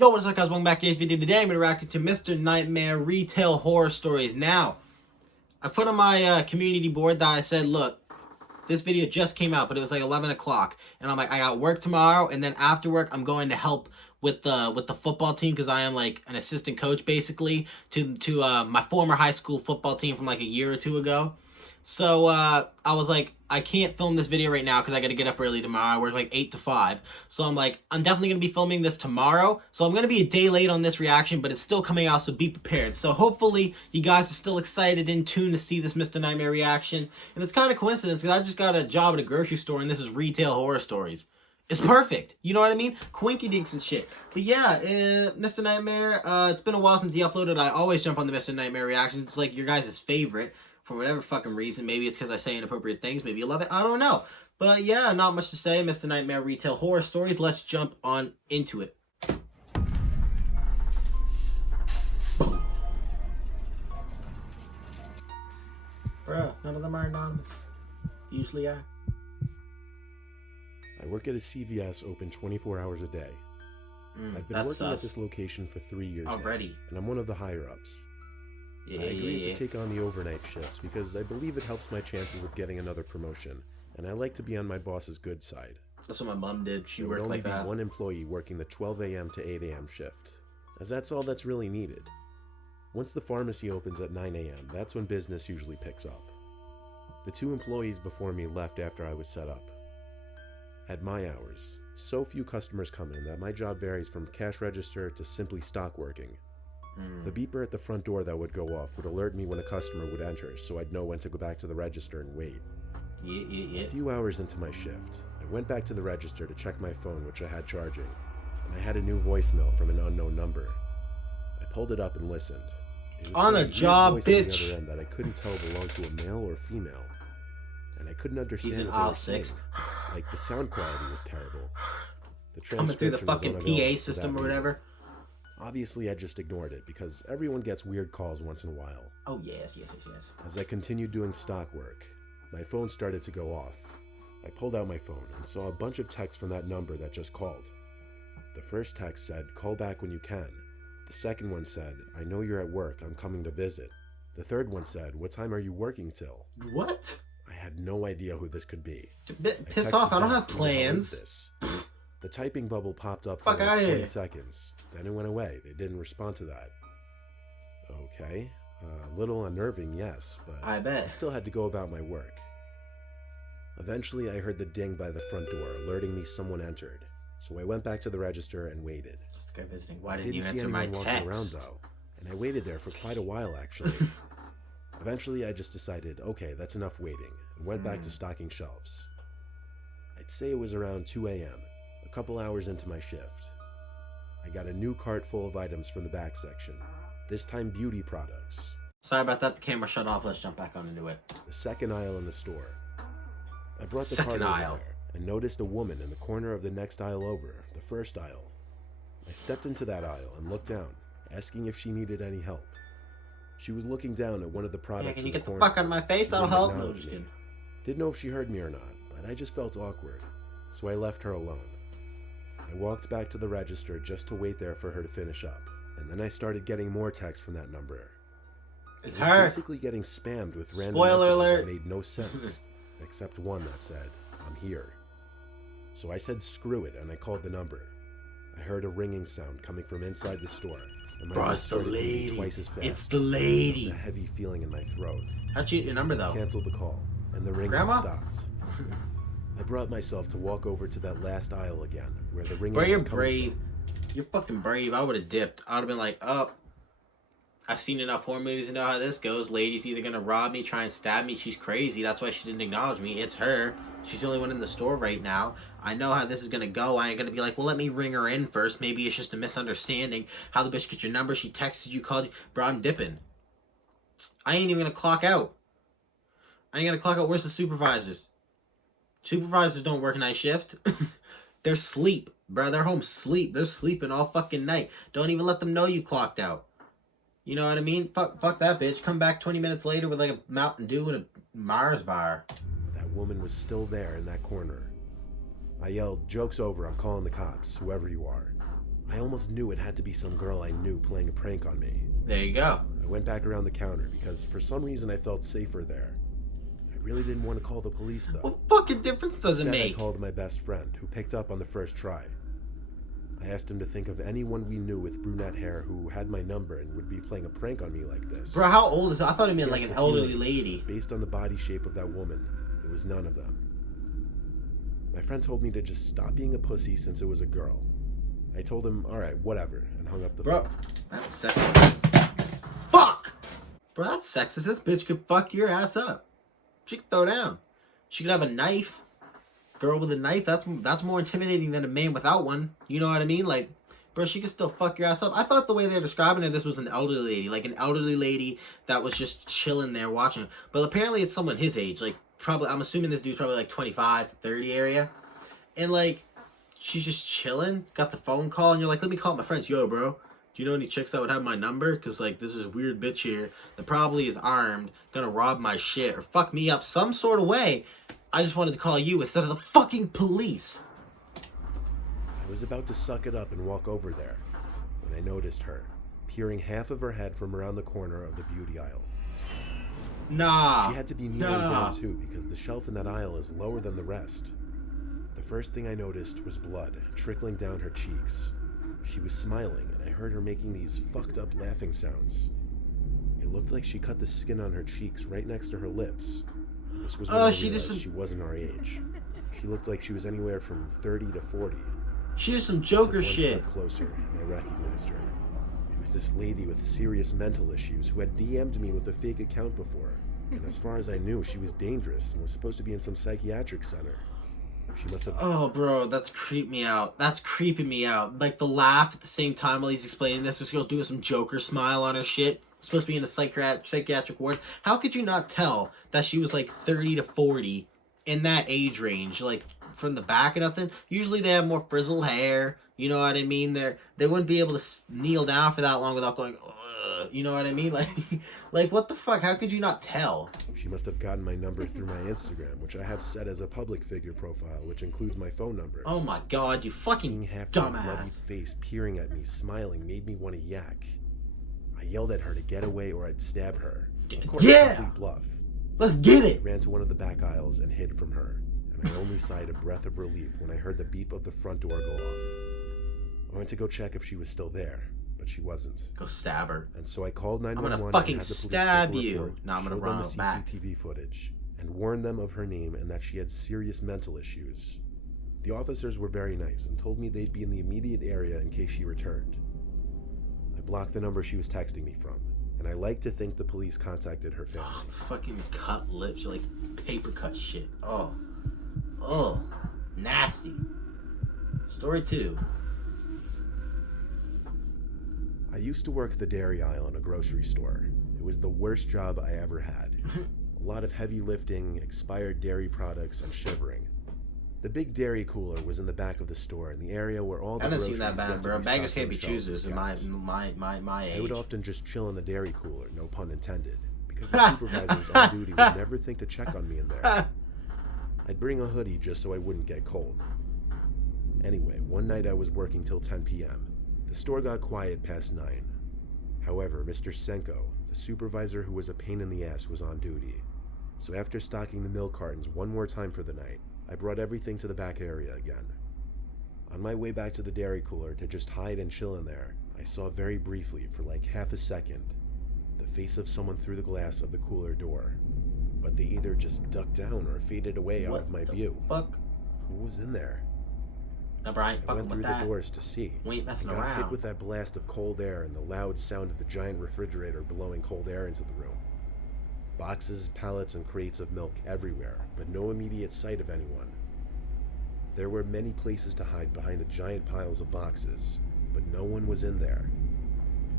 Yo, what's up guys, welcome back to today's video. Today I'm going to react to Mr. Nightmare Retail Horror Stories. Now, I put on my community board that I said, look, this video just came out, but it was like 11 o'clock. And I'm like, I got work tomorrow, and then after work, I'm going to help with the football team, because I am like an assistant coach, basically, to my former high school football team from like a year or two ago. So, I was like, I can't film this video right now because I got to get up early tomorrow. I work like 8 to 5. So I'm like, I'm definitely going to be filming this tomorrow. So I'm going to be a day late on this reaction, but it's still coming out, so be prepared. So hopefully you guys are still excited, in tune to see this Mr. Nightmare reaction. And it's kind of coincidence because I just got a job at a grocery store and this is Retail Horror Stories. It's perfect. You know what I mean? Quinky dinks and shit. But yeah, Mr. Nightmare, it's been a while since he uploaded. I always jump on the Mr. Nightmare reactions. It's like your guys' favorite. For whatever fucking reason. Maybe it's because I say inappropriate things. Maybe you love it. I don't know. But yeah, not much to say. Mr. Nightmare Retail Horror Stories. Let's jump on into it. Bro, none of them are anonymous. Usually are. I work at a CVS open 24 hours a day. I've been working at this location for 3 years already now, and I'm one of the higher-ups. I agreed to take on the overnight shifts because I believe it helps my chances of getting another promotion, and I like to be on my boss's good side. That's what my mom did. She there worked would only like that. be one employee working the 12 a.m. to 8 a.m. shift, as that's all that's really needed. Once the pharmacy opens at 9 a.m., that's when business usually picks up. The 2 employees before me left after I was set up. At my hours, so few customers come in that my job varies from cash register to simply stock working. The beeper at the front door that would go off would alert me when a customer would enter, so I'd know when to go back to the register and wait. A few hours into my shift, I went back to the register to check my phone, which I had charging, and I had a new voicemail from an unknown number. I pulled it up and listened. It was on a job, bitch! On the other end that I couldn't tell belonged to a male or female, and I couldn't understand. He's in what they were aisle 6. saying. Like, the sound quality was terrible. The Coming through the transcription fucking was PA unavailable for system that or whatever. reason. Obviously, I just ignored it because everyone gets weird calls once in a while. Oh, yes. As I continued doing stock work, my phone started to go off. I pulled out my phone and saw a bunch of texts from that number that just called. The first text said, "Call back when you can." The second one said, "I know you're at work, I'm coming to visit." The third one said, "What time are you working till?" What? I had no idea who this could be. Piss off, I don't have plans. The typing bubble popped up Fuck for like 20 here. seconds. Then it went away. They didn't respond to that. Okay. A little unnerving, yes, but I bet. I still had to go about my work. Eventually, I heard the ding by the front door, alerting me someone entered. So I went back to the register and waited. This guy visiting. Why I didn't you see answer my anyone walking around, text? though, and I waited there for quite a while, actually. Eventually, I just decided, okay, that's enough waiting, and went back to stocking shelves. I'd say it was around 2 a.m., a couple hours into my shift. I got a new cart full of items from the back section, this time beauty products. Sorry about that, the camera shut off. Let's jump back on into it. The second aisle in the store. I brought the Second cart over aisle. there and noticed a woman in the corner of the next aisle over, the first aisle. I stepped into that aisle and looked down, asking if she needed any help. She was looking down at one of the products Hey, can you in the get the corner. fuck out of my face? I'll Didn't help. acknowledge me. Didn't know if she heard me or not, but I just felt awkward, so I left her alone. I walked back to the register just to wait there for her to finish up, and then I started getting more texts from that number. It's I was her. basically getting spammed with random Spoiler messages alert. that made no sense, except one that said, "I'm here." So I said screw it, and I called the number. I heard a ringing sound coming from inside the store, and my Bro, heart it's the started beating lady. twice as fast. It's the lady. There was a heavy feeling in my throat. How'd you get your number, I though? canceled the call, and the ringing Grandma? stopped. I brought myself to walk over to that last aisle again, where the ringing Bro, you're was coming brave. from. You're fucking brave. I would have dipped. I would have been like, oh, I've seen enough horror movies to know how this goes. Lady's either gonna rob me, try and stab me. She's crazy. That's why she didn't acknowledge me. It's her. She's the only one in the store right now. I know how this is gonna go. I ain't gonna be like, well, let me ring her in first. Maybe it's just a misunderstanding. How the bitch get your number? She texted you, called you. Bro, I'm dipping. I ain't even gonna clock out. I ain't gonna clock out. Where's the supervisors? Supervisors don't work night shift. They're sleep, bro. They're home sleep. They're sleeping all fucking night. Don't even let them know you clocked out. You know what I mean? Fuck that bitch. Come back 20 minutes later with like a Mountain Dew and a Mars bar. That woman was still there in that corner. I yelled, "Joke's over, I'm calling the cops, whoever you are." I almost knew it had to be some girl I knew playing a prank on me. There you go. I went back around the counter because for some reason I felt safer there. I really didn't want to call the police though. What fucking difference does it Instead, make? I called my best friend, who picked up on the first try. I asked him to think of anyone we knew with brunette hair who had my number and would be playing a prank on me like this. Bro, how old is that? I thought it meant like Yes, an a few elderly names. lady. Based on the body shape of that woman, it was none of them. My friend told me to just stop being a pussy since it was a girl. I told him, alright, whatever, and hung up the Bro, phone. that's sexist. Fuck! Bro, that's sexist. This bitch could fuck your ass up. She could throw down. She could have a knife. Girl with a knife, that's more intimidating than a man without one. You know what I mean? Like, bro, she could still fuck your ass up. I thought the way they're describing it, this was an elderly lady. Like, an elderly lady that was just chilling there watching. But apparently it's someone his age. Like, probably, I'm assuming this dude's probably like 25 to 30 area. And, like, she's just chilling. Got the phone call, and you're like, let me call my friends. Yo, bro, do you know any chicks that would have my number? Because, like, this is a weird bitch here that probably is armed, gonna rob my shit or fuck me up some sort of way. I just wanted to call you instead of the fucking police. I was about to suck it up and walk over there when I noticed her, peering half of her head from around the corner of the beauty aisle. Nah. She had to be kneeling down too because the shelf in that aisle is lower than the rest. The first thing I noticed was blood trickling down her cheeks. She was smiling and I heard her making these fucked up laughing sounds. It looked like she cut the skin on her cheeks right next to her lips. And this was when I realized she wasn't our age. She looked like she was anywhere from 30 to 40. She did some Joker Took one shit. step closer and I recognized her. It was this lady with serious mental issues who had DM'd me with a fake account before. And as far as I knew, she was dangerous and was supposed to be in some psychiatric center. She must have... Oh, bro, that's creeped me out. That's creeping me out. Like, the laugh at the same time while he's explaining this. This girl's doing some Joker smile on her shit. Supposed to be in a psychiatric ward. How could you not tell that she was, like, 30 to 40 in that age range? Like, from the back or nothing? Usually they have more frizzled hair. You know what I mean? They wouldn't be able to kneel down for that long without going, ugh. You know what I mean? Like, what the fuck? How could you not tell? She must have gotten my number through my Instagram, which I have set as a public figure profile, which includes my phone number. Oh my god, you fucking Seeing half her bloody dumbass. face peering at me, smiling, made me want to yak. I yelled at her to get away or I'd stab her. Of course, Yeah! complete bluff. Let's get I it! ran to one of the back aisles and hid from her, and I only sighed a breath of relief when I heard the beep of the front door go off. I went to go check if she was still there, but she wasn't. Go stab her. And so I called 911 gonna and fucking had the police stab take a you. report, No, I'm gonna showed run them the out back. CCTV footage, and warned them of her name and that she had serious mental issues. The officers were very nice and told me they'd be in the immediate area in case she returned. I blocked the number she was texting me from, and I like to think the police contacted her family. Oh, fucking cut lips, like paper cut shit. Oh. Oh. Nasty. Story 2. I used to work the dairy aisle in a grocery store. It was the worst job I ever had. A lot of heavy lifting, expired dairy products, and shivering. The big dairy cooler was in the back of the store, in the area where all the I didn't groceries see that bad, had to bro. be Beggars stocked can't on be the shelves choosers in and my age. I would often just chill in the dairy cooler, no pun intended, because the supervisors on duty would never think to check on me in there. I'd bring a hoodie just so I wouldn't get cold. Anyway, one night I was working till 10 p.m. The store got quiet past 9. However, Mr. Senko, the supervisor who was a pain in the ass, was on duty. So after stocking the milk cartons one more time for the night, I brought everything to the back area again. On my way back to the dairy cooler to just hide and chill in there, I saw very briefly, for like half a second, the face of someone through the glass of the cooler door. But they either just ducked down or faded away out of my view. Fuck. Who was in there? No, bro, I ain't I fucking went through with the that. doors to see. We ain't I messing got hit around. with that blast of cold air and the loud sound of the giant refrigerator blowing cold air into the room. Boxes, pallets, and crates of milk everywhere, but no immediate sight of anyone. There were many places to hide behind the giant piles of boxes, but no one was in there.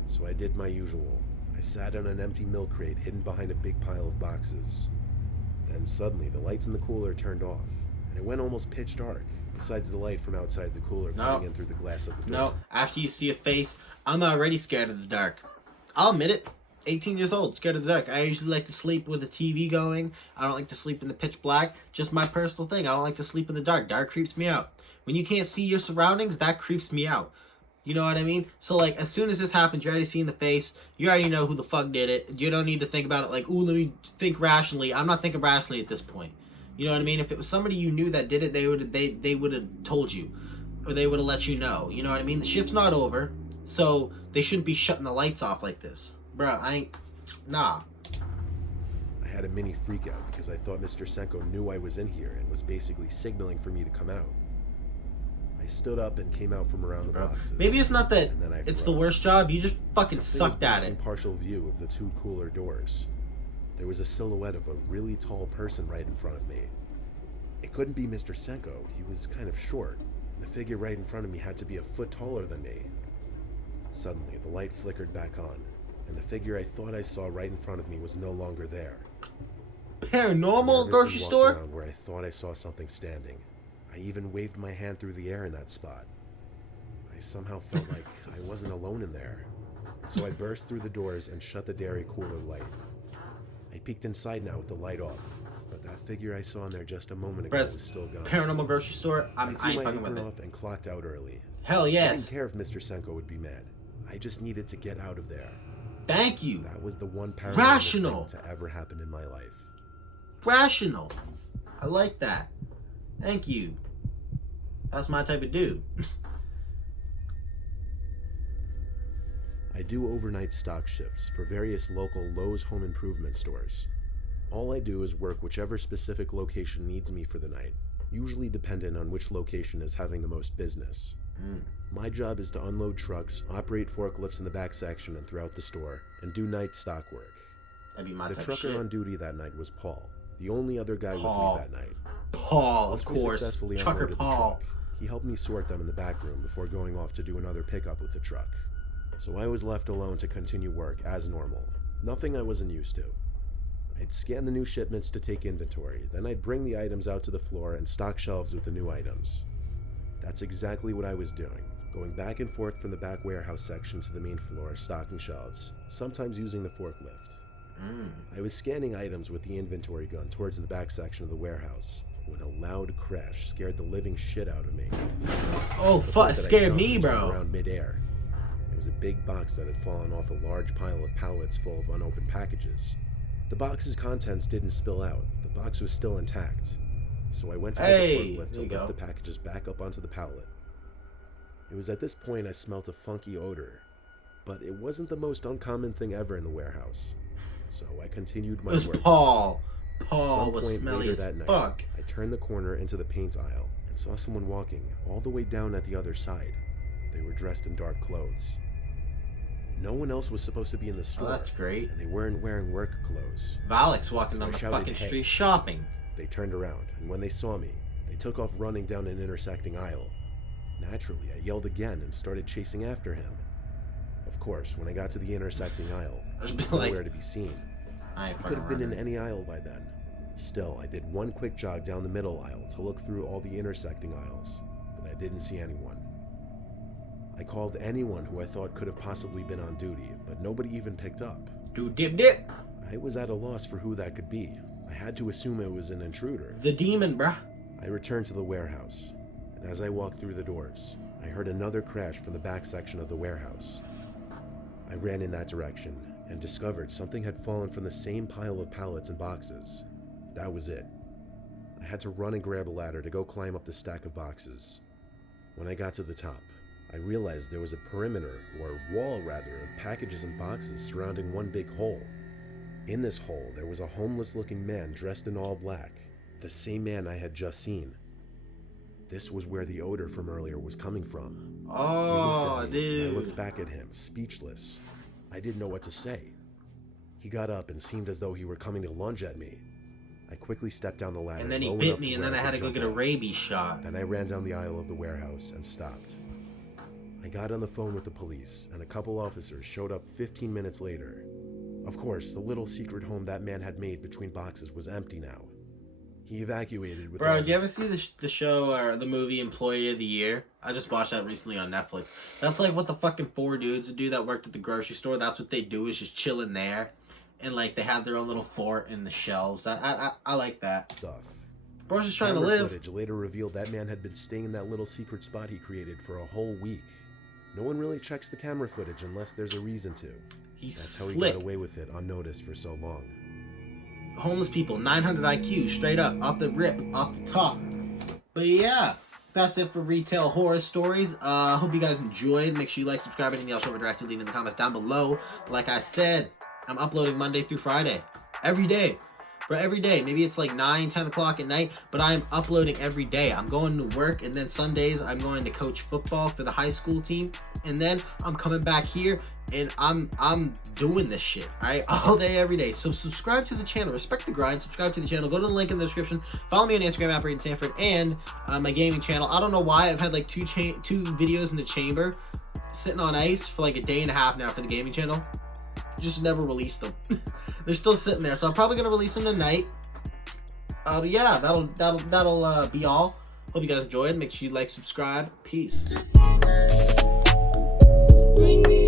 So I did my usual. I sat on an empty milk crate hidden behind a big pile of boxes. Then suddenly the lights in the cooler turned off, and it went almost pitch dark, besides the light from outside the cooler coming in through the glass of the door. No, after you see a face, I'm already scared of the dark. I'll admit it. 18 years old, scared of the dark. I usually like to sleep with the TV going. I don't like to sleep in the pitch black. Just my personal thing. I don't like to sleep in the dark. Dark creeps me out. When you can't see your surroundings, that creeps me out. You know what I mean? So, like, as soon as this happens, you're already seeing the face. You already know who the fuck did it. You don't need to think about it like, ooh, let me think rationally. I'm not thinking rationally at this point. You know what I mean? If it was somebody you knew that did it, they would have told you. Or they would have let you know. You know what I mean? The shift's not over. So, they shouldn't be shutting the lights off like this. Bro, nah. I had a mini freak out because I thought Mr. Senko knew I was in here and was basically signaling for me to come out. I stood up and came out from around the boxes. Maybe it's not that and then I it's froze. the worst job. You just fucking Something sucked at was it. in partial view of the two cooler doors. There was a silhouette of a really tall person right in front of me. It couldn't be Mr. Senko. He was kind of short. The figure right in front of me had to be a foot taller than me. Suddenly, the light flickered back on, and the figure I thought I saw right in front of me was no longer there. Paranormal I grocery nervously walked store? around where I thought I saw something standing. I even waved my hand through the air in that spot. I somehow felt like I wasn't alone in there. So I burst through the doors and shut the dairy cooler light. I peeked inside now with the light off, but that figure I saw in there just a moment ago Brett, was still gone. Paranormal grocery store? I I ain't threw my fucking with apron it. off and clocked out early. Hell I yes. didn't care if Mr. Senko would be mad. I just needed to get out of there. Thank you. That was the one paranormal Rational. thing to ever happen in my life. Rational. I like that. Thank you. That's my type of dude. I do overnight stock shifts for various local Lowe's home improvement stores. All I do is work whichever specific location needs me for the night, usually dependent on which location is having the most business. My job is to unload trucks, operate forklifts in the back section and throughout the store, and do night stock work. That'd be my The type of trucker shit. on duty that night was Paul, the only other guy Paul. with me that night. Paul, Once of we course. successfully Trucker unloaded the Paul. truck, he helped me sort them in the back room before going off to do another pickup with the truck. So I was left alone to continue work as normal. Nothing I wasn't used to. I'd scan the new shipments to take inventory, then I'd bring the items out to the floor and stock shelves with the new items. That's exactly what I was doing, going back and forth from the back warehouse section to the main floor, stocking shelves, sometimes using the forklift. I was scanning items with the inventory gun towards the back section of the warehouse when a loud crash scared the living shit out of me. Oh, The fuck, point that I scared jumped me, and turned bro. Around midair. It was a big box that had fallen off a large pile of pallets full of unopened packages. The box's contents didn't spill out. The box was still intact. So I went to get Hey, the forklift there to you lift go. the packages back up onto the pallet. It was at this point I smelt a funky odor, but it wasn't the most uncommon thing ever in the warehouse. So I continued It my was work. Paul. At Paul some was point smelly later as that night, fuck. I turned the corner into the paint aisle and saw someone walking all the way down at the other side. They were dressed in dark clothes. No one else was supposed to be in the Oh, store, that's great. and they weren't wearing work clothes. Valek's walking So I down the shouted, fucking "Hey." street shopping. They turned around, and when they saw me, they took off running down an intersecting aisle. Naturally, I yelled again and started chasing after him. Of course, when I got to the intersecting aisle, I was he was like- nowhere to be seen. I ain't He could fucking have been in running. any aisle by then. Still, I did one quick jog down the middle aisle to look through all the intersecting aisles, but I didn't see anyone. I called anyone who I thought could have possibly been on duty, but nobody even picked up. Dude, dip. I was at a loss for who that could be. I had to assume it was an intruder. The demon, bruh. I returned to the warehouse, and as I walked through the doors, I heard another crash from the back section of the warehouse. I ran in that direction and discovered something had fallen from the same pile of pallets and boxes. That was it. I had to run and grab a ladder to go climb up the stack of boxes. When I got to the top, I realized there was a perimeter, or wall rather, of packages and boxes surrounding one big hole. In this hole, there was a homeless-looking man dressed in all black, the same man I had just seen. This was where the odor from earlier was coming from. He looked Oh, at me, and I looked dude. back at him, speechless. I didn't know what to say. He got up and seemed as though he were coming to lunge at me. I quickly stepped down the ladder. And then he low bit enough me, to and where then I had to could go get jump a off. rabies shot. Then I ran down the aisle of the warehouse and stopped. I got on the phone with the police, and a couple officers showed up 15 minutes later. Of course, the little secret home that man had made between boxes was empty now. He evacuated with Bro, all did you ever his- see the show or the movie Employee of the Year? I just watched that recently on Netflix. That's like what the fucking four dudes do that worked at the grocery store. That's what they do, is just chill in there. And like they have their own little fort in the shelves. I like that. stuff. Bro's just trying to Camera live. footage later revealed that man had been staying in that little secret spot he created for a whole week. No one really checks the camera footage unless there's a reason to. He's That's how he slick. got away with it unnoticed for so long. Homeless people, 900 IQ, straight up, off the rip, off the top. But yeah, that's it for Retail Horror Stories. Hope you guys enjoyed. Make sure you like, subscribe, anything else over directly, leave in the comments down below. Like I said, I'm uploading Monday through Friday. Every day. For every day. Maybe it's like 9, 10 o'clock at night, but I'm uploading every day. I'm going to work, and then some days I'm going to coach football for the high school team, and then I'm coming back here and I'm doing this shit, alright? All day, every day. So subscribe to the channel. Respect the grind. Subscribe to the channel. Go to the link in the description. Follow me on Instagram at Braden Sanford and my gaming channel. I don't know why I've had like two videos in the chamber sitting on ice for like a day and a half now for the gaming channel. Just never released them. They're still sitting there, so I'm probably gonna release them tonight. But yeah, that'll be all. Hope you guys enjoyed. Make sure you like, subscribe. Peace. Bring me